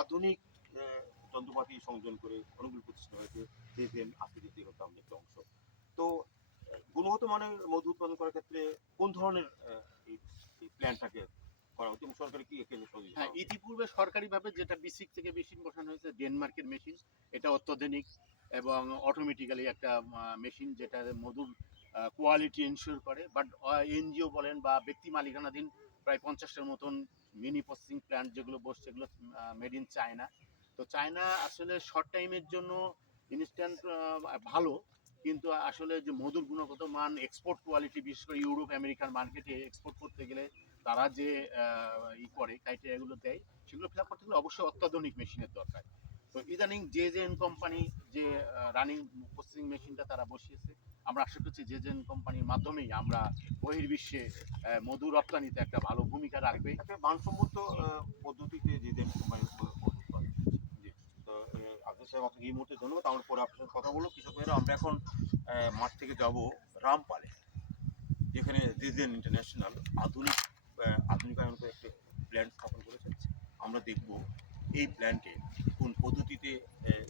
আধুনিক যন্ত্রপাতি সংযোজন করে অনেকগুলো প্রতিষ্ঠান হয়েছে, জেজেন আজকে যেটি হতো আমি একটা অংশ। তো গুণগত মানের মধু উৎপাদন করার ক্ষেত্রে কোন ধরনের এই প্ল্যানটাকে করা হচ্ছে এবং সরকারি কি এখানে সহযোগিতা হ্যাঁ, করা হচ্ছে? ইতিপূর্বে সরকারিভাবে যেটা বিসিক থেকে মেশিন বসানো হয়েছে, ডেনমার্কের মেশিন। এটা অত্যাধুনিক এবং অটোমেটিক্যালি একটা মেশিন যেটা মধুর কোয়ালিটি এনশিওর করে। বাট এনজিও বলেন বা ব্যক্তি মালিকানাধীন প্রায় 50টার মতন মিনি প্রসেসিং প্ল্যান্ট যেগুলো বসছে, এগুলো মেড ইন চায়না। তো চায়না আসলে শর্ট টাইমের জন্য ইনস্ট্যান্ট ভালো, কিন্তু আসলে যে মধুর গুণগত মান, এক্সপোর্ট কোয়ালিটি, বিশেষ করে ইউরোপ আমেরিকার মার্কেটে এক্সপোর্ট করতে গেলে তারা যে ক্রাইটেরিয়াগুলো দেয়, সেগুলো ফিল আপ করতে গেলে অবশ্যই অত্যাধুনিক মেশিনের দরকার। তো ইদানিং জেজেন কোম্পানি যে রানিং প্রসেসিং মেশিনটা তারা বসিয়েছে, আমরা আশা করছি জেজেন কোম্পানির মাধ্যমেই আমরা বহির্বিশ্বে মধু রপ্তানিতে একটা ভালো ভূমিকা রাখবে। একটা মানসম্মত পদ্ধতিতে জেজেন কোম্পানি মধু উৎপাদন করছে। জি। তো আফজাল সাহেব আপনাকে এই মুহূর্তে ধন্যবাদ। আমরা পরে আপনার সাথে কথা বলবো কৃষক ভাইরা। আমরা এখন মাঠ থেকে যাব রামপালে, যেখানে জেজেন ইন্টারন্যাশনাল আধুনিকায়ন করে একটি প্ল্যান্ট স্থাপন করেছে। আমরা দেখব এই প্ল্যান্টে কোন পদ্ধতিতে